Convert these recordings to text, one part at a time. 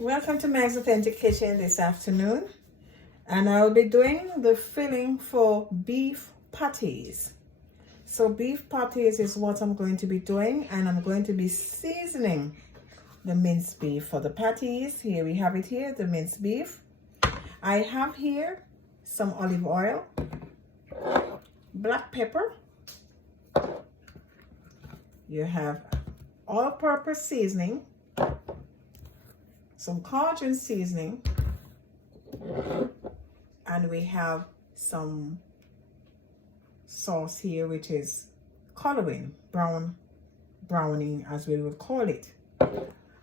Welcome to Meg's Authentic Kitchen this afternoon, and I'll be doing the filling for beef patties. So beef patties is what I'm going to be doing, and I'm going to be seasoning the minced beef for the patties. Here we have it here, the minced beef. I have here some olive oil, black pepper, you have all-purpose seasoning, some cajun seasoning, and we have some sauce here, which is coloring, browning as we would call it.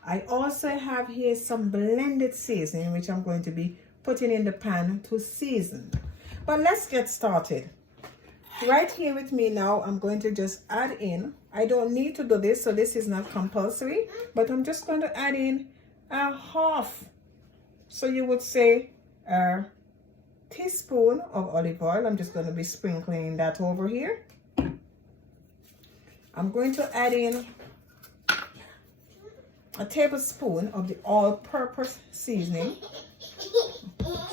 I also have here some blended seasoning, which I'm going to be putting in the pan to season. But let's get started. Right here with me now, I'm going to just add in, I don't need to do this, so this is not compulsory, but I'm just going to add in a half, so you would say a teaspoon of olive oil. I'm just going to be sprinkling that over here. I'm going to add in a tablespoon of the all-purpose seasoning.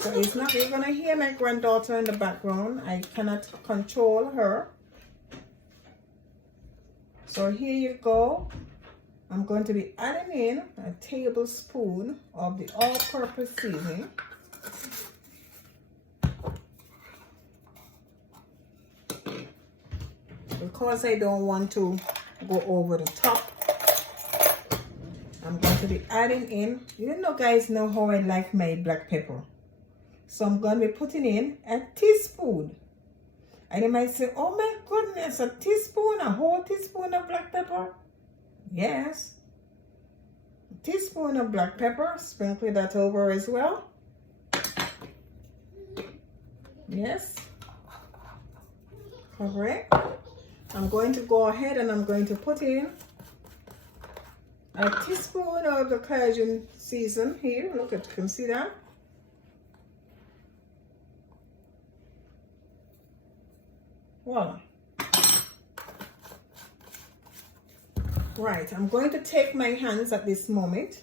So it's not, you're going to hear my granddaughter in the background. I cannot control her. So here you go. I'm going to be adding in a tablespoon of the all-purpose seasoning. Because I don't want to go over the top, I'm going to be adding in, you know guys know how I like my black pepper. So I'm going to be putting in a teaspoon. And you might say, oh my goodness, a teaspoon, a whole teaspoon of black pepper? Yes. A teaspoon of black pepper, sprinkle that over as well. Yes. Cover it. I'm going to go ahead and I'm going to put in a teaspoon of the Cajun season here. Look at, you can see that. Voila. Right, I'm going to take my hands at this moment,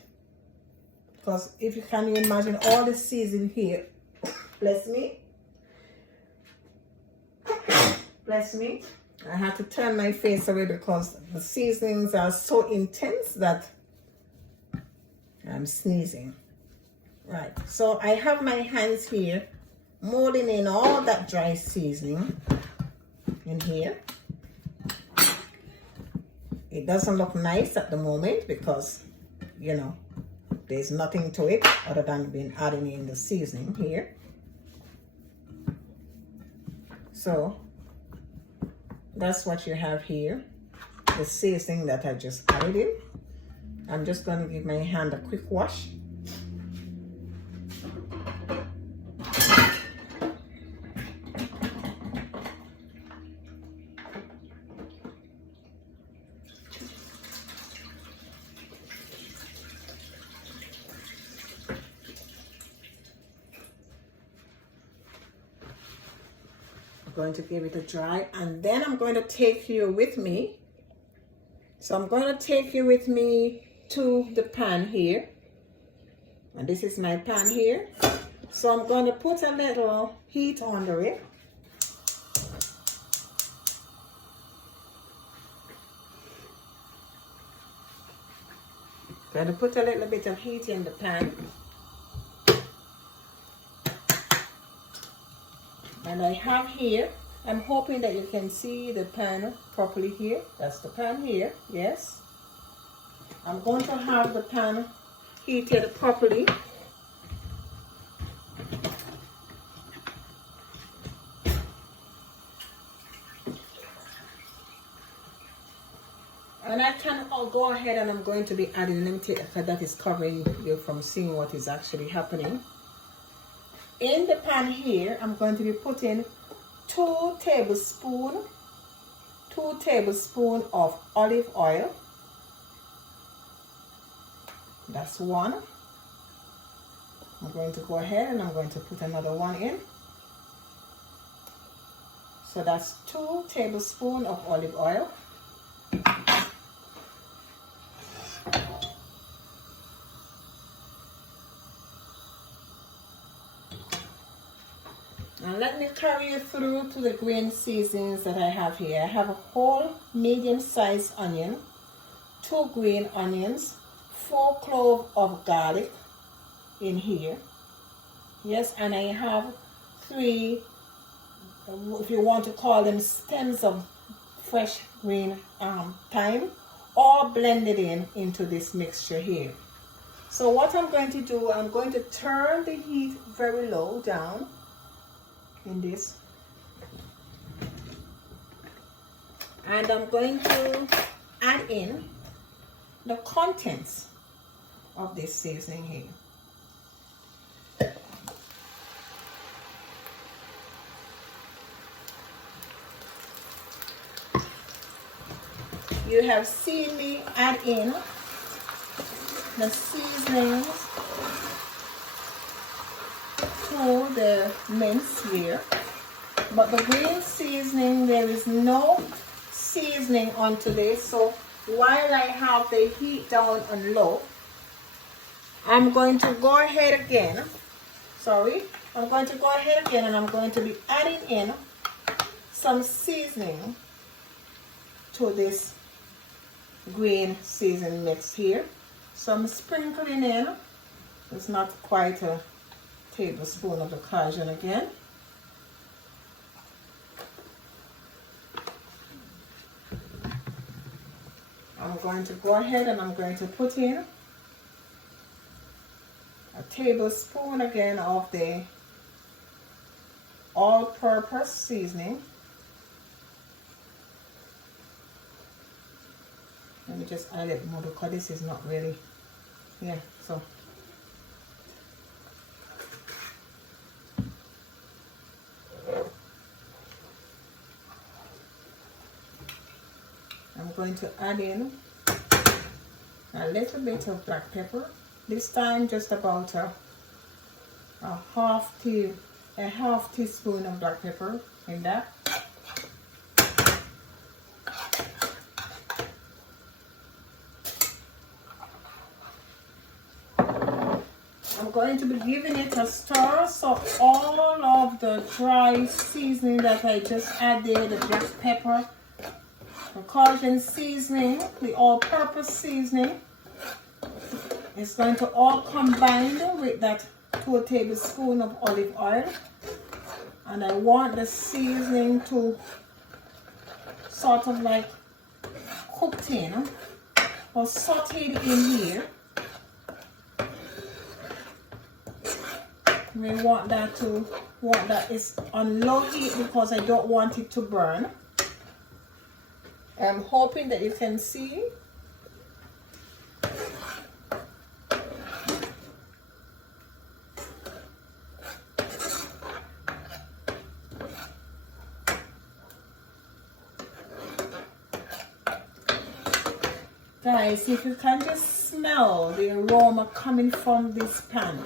because if you can imagine all the seasoning here, bless me, I have to turn my face away because the seasonings are so intense that I'm sneezing. Right, so I have my hands here molding in all that dry seasoning in here. It doesn't look nice at the moment because, you know, there's nothing to it other than being adding in the seasoning here. So that's what you have here, the seasoning that I just added in. I'm just going to give my hand a quick wash. Going to give it a dry, and then I'm going to take you with me. So I'm going to take you with me to the pan here, and this is my pan here. So I'm going to put a little heat under it. Going to put a little bit of heat in the pan. And I have here, I'm hoping that you can see the pan properly here. That's the pan here, yes. I'm going to have the pan heated properly. And I can go ahead and I'm going to be adding, let me take, because that is covering you from seeing what is actually happening. In the pan here, I'm going to be putting 2 tablespoons of olive oil. That's one. I'm going to go ahead and I'm going to put another one in. So that's 2 tablespoons of olive oil. And let me carry you through to the green seasonings that I have here. I have a whole medium-sized onion, 2 green onions, 4 cloves of garlic in here. Yes, and I have 3, if you want to call them, stems of fresh green thyme, all blended into this mixture here. So what I'm going to do, I'm going to turn the heat very low down in this, and I'm going to add in the contents of this seasoning here. You have seen me add in the seasonings to the mince here, but the green seasoning, there is no seasoning onto this. So while I have the heat down on low, I'm going to go ahead again. I'm going to go ahead again, and I'm going to be adding in some seasoning to this green season mix here. So I'm sprinkling in, it's not quite a tablespoon of the cajun again. I'm going to go ahead and I'm going to put in a tablespoon again of the all-purpose seasoning. Let me just add it more because this is not really, yeah, so. I'm going to add in a little bit of black pepper. This time just about a half teaspoon of black pepper in that. I'm going to be giving it a stir, so all of the dry seasoning that I just added, the black pepper, the cajun seasoning, the all-purpose seasoning, is going to all combine with that 2 tablespoons of olive oil. And I want the seasoning to sort of like cooked in or sauteed in here. We want that is on low heat because I don't want it to burn. I'm hoping that you can see. Guys, if you can just smell the aroma coming from this pan,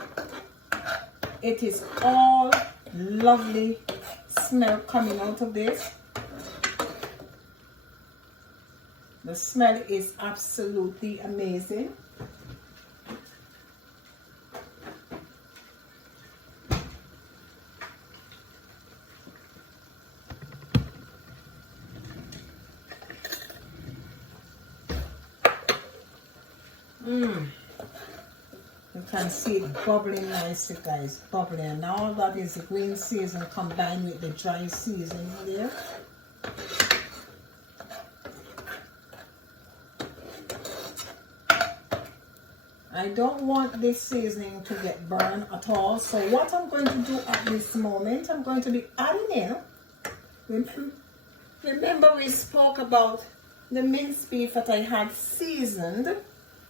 it is all lovely smell coming out of this. The smell is absolutely amazing. You can see it bubbling nicely, guys, bubbling. And all that is the green season combined with the dry seasoning there. I don't want this seasoning to get burned at all. So what I'm going to do at this moment, I'm going to be adding in, remember we spoke about the minced beef that I had seasoned.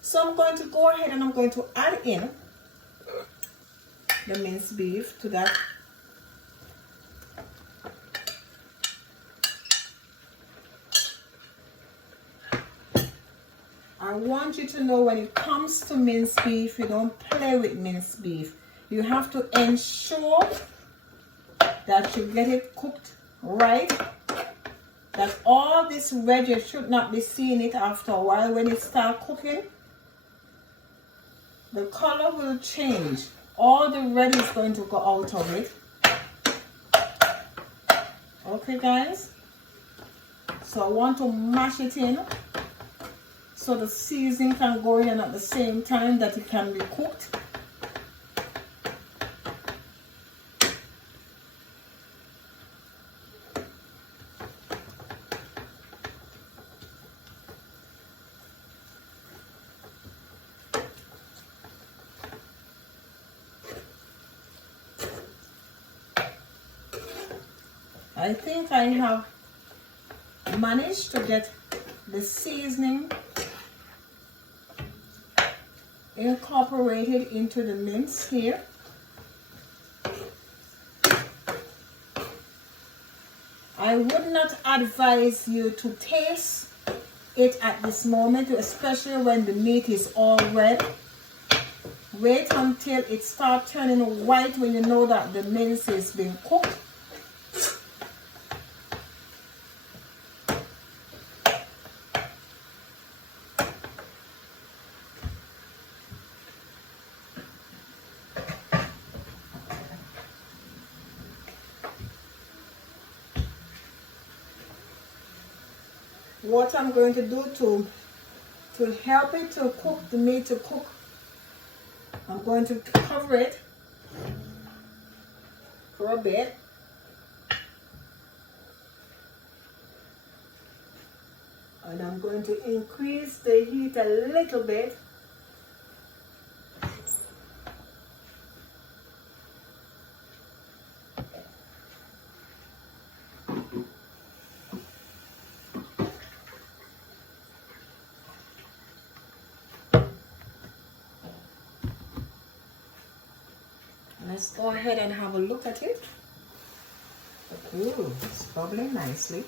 So I'm going to go ahead and I'm going to add in the minced beef to that. I want you to know, when it comes to minced beef, you don't play with minced beef. You have to ensure that you get it cooked right. That all this red, you should not be seeing it after a while. When it starts cooking, the color will change. All the red is going to go out of it. Okay guys, so I want to mash it in so the seasoning can go in at the same time that it can be cooked. I think I have managed to get the seasoning incorporated into the mince here. I would not advise you to taste it at this moment, especially when the meat is all red. Wait until it starts turning white when you know that the mince is being cooked. What I'm going to do to help it to cook, the meat to cook, I'm going to cover it for a bit. And I'm going to increase the heat a little bit. Let's go ahead and have a look at it. Ooh, it's bubbling nicely.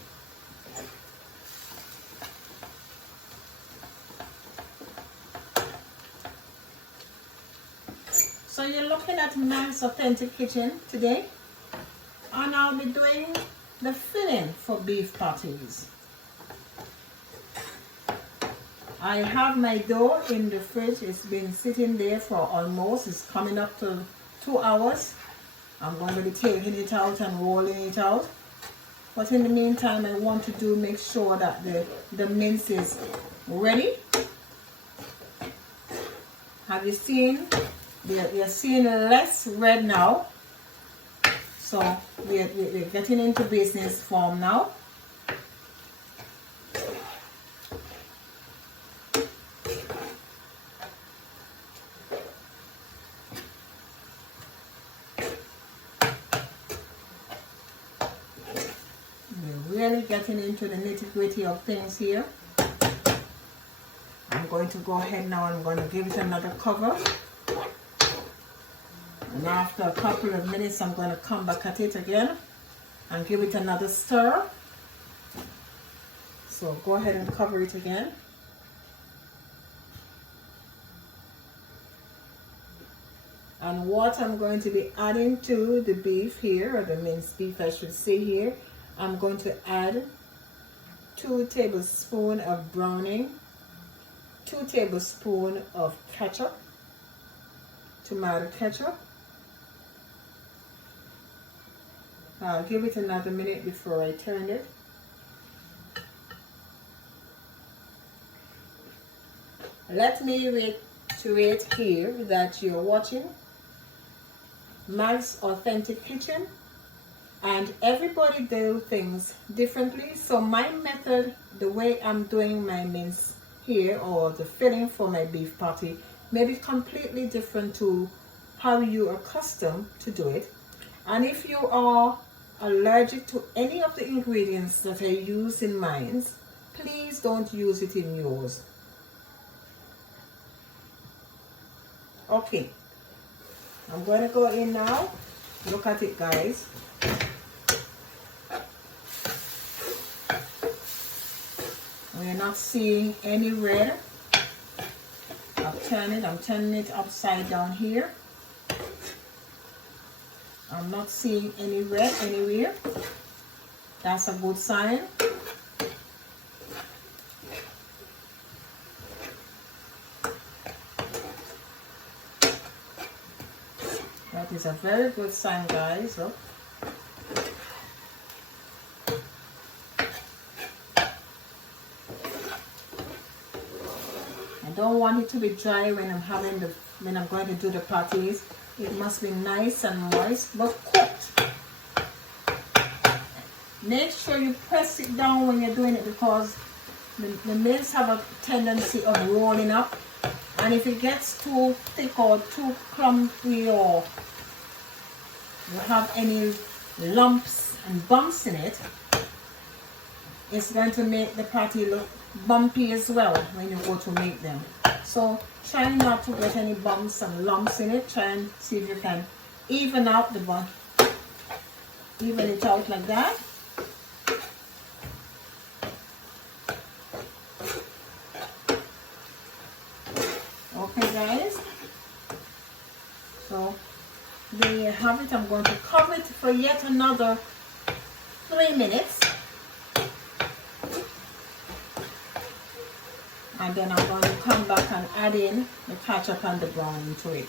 So you're looking at Mince Authentic Kitchen today, and I'll be doing the filling for beef patties. I have my dough in the fridge. It's been sitting there for almost, it's coming up to 2 hours. I'm going to be taking it out and rolling it out. But in the meantime, I want to make sure that the mince is ready. Have you seen? You're seeing less red now. So we're getting into business form now. Really getting into the nitty-gritty of things here. I'm going to go ahead now and I'm going to give it another cover. And after a couple of minutes, I'm going to come back at it again and give it another stir. So go ahead and cover it again. And what I'm going to be adding to the beef here, or the minced beef I should say here, I'm going to add 2 tablespoons of browning, 2 tablespoons of ketchup, tomato ketchup. I'll give it another minute before I turn it. Let me reiterate here that you're watching Mince Authentic Kitchen, and everybody do things differently. So my method, the way I'm doing my mince here, or the filling for my beef patty, may be completely different to how you are accustomed to do it. And if you are allergic to any of the ingredients that I use in mine, please don't use it in yours. Okay, I'm going to go in now. Look at it, guys. We're not seeing any red. I'm turning it upside down here. I'm not seeing any red anywhere. That's a good sign. That is a very good sign, guys. Look. want it to be dry when I'm going to do the patties. It must be nice and moist but cooked. Make sure you press it down when you're doing it, because the mince have a tendency of rolling up, and if it gets too thick or too clumpy, or you have any lumps and bumps in it, it's going to make the patty look bumpy as well when you go to make them. So try not to get any bumps and lumps in it. Try and see if you can even out the bun, even it out like that. Okay guys, so there you have it. I'm going to cover it for yet another 3 minutes, and then I'm going to come back and add in the ketchup and the browning to it.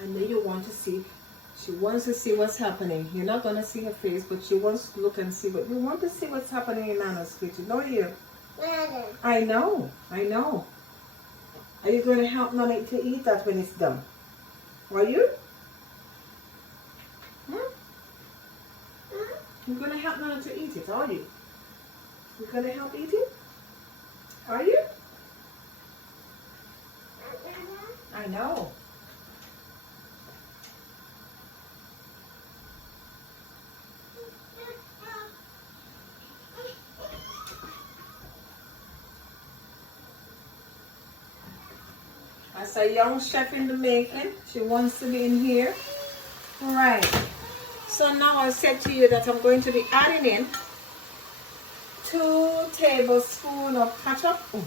I know you want to see, she wants to see what's happening. You're not going to see her face, but she wants to look and see. But you want to see what's happening in Nana's kitchen, don't you? Nana. I know, I know. Are you going to help Nana to eat that when it's done? Are you? You're going to help Nana to eat it, are you? You're going to help eat it? Are you? I know. As a young chef in the making, she wants to be in here. Alright. So now I said to you that I'm going to be adding in 2 tablespoons of ketchup. Oh,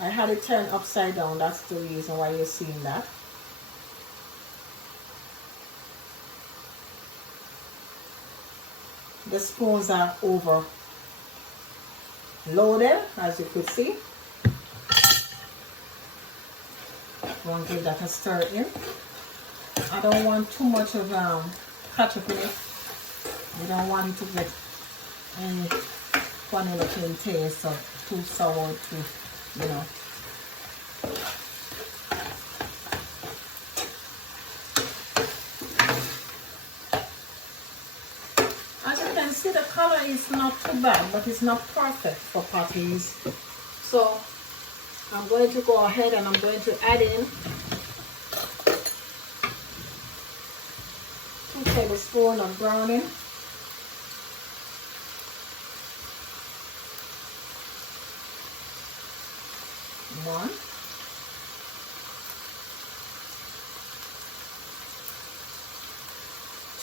I had it turned upside down. That's the reason why you're seeing that. The spoons are over loaded, as you could see. I'm going to give that a stir in. I don't want too much of ketchup in it. You don't want it to get any funny looking taste or too sour, you know. As you can see, the color is not too bad, but it's not perfect for patties. So I'm going to go ahead and I'm going to add in 2 tablespoons of browning. One.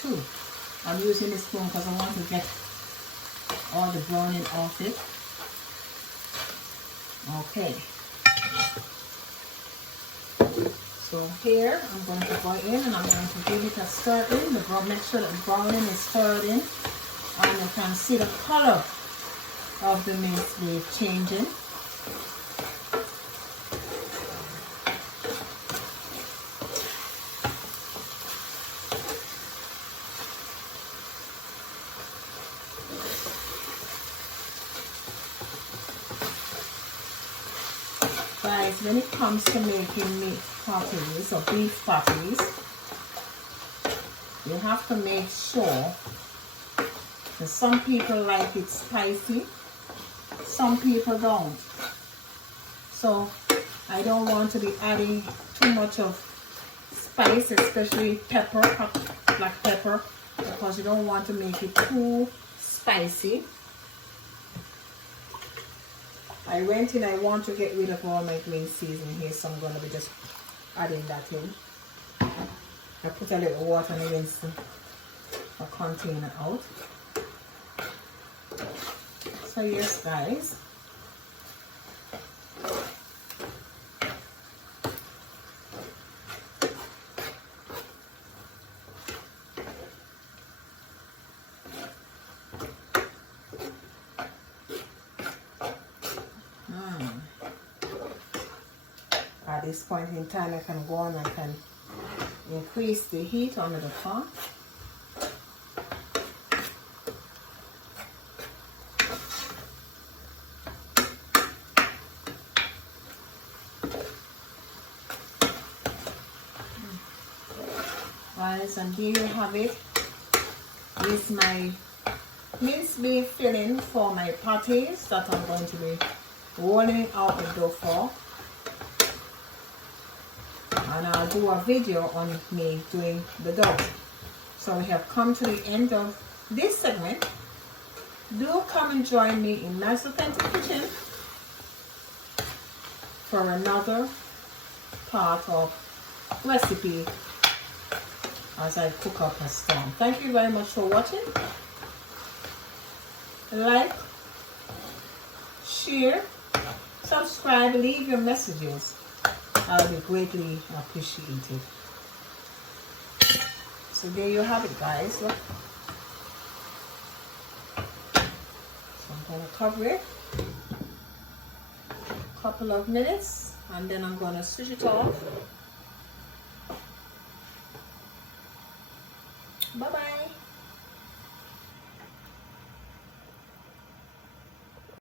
2. I'm using this spoon because I want to get all the browning off it. Okay. So here I'm going to go in and I'm going to give it a stir in. Make sure that the browning is stirred in, and you can see the color of the mince leaf changing. Guys, when it comes to making meat patties or beef patties, you have to make sure that some people like it spicy, some people don't. So I don't want to be adding too much of spice, especially pepper, black pepper, because you don't want to make it too spicy. I went in, I want to get rid of all my green seasoning here, so I'm going to be just adding that in. I put a little water and rinse the container out. So yes guys, this point in time, I can go on and can increase the heat under the pot. Guys, and here you have it. This is my minced beef filling for my patties that I'm going to be rolling out the dough for. And I'll do a video on me doing the dough. So we have come to the end of this segment. Do come and join me in Nice Authentic Kitchen for another part of recipe as I cook up a storm. Thank you very much for watching. Like, share, subscribe, leave your messages. I'll be greatly appreciated. So there you have it, guys. Look. So I'm going to cover it a couple of minutes and then I'm going to switch it off. Bye-bye.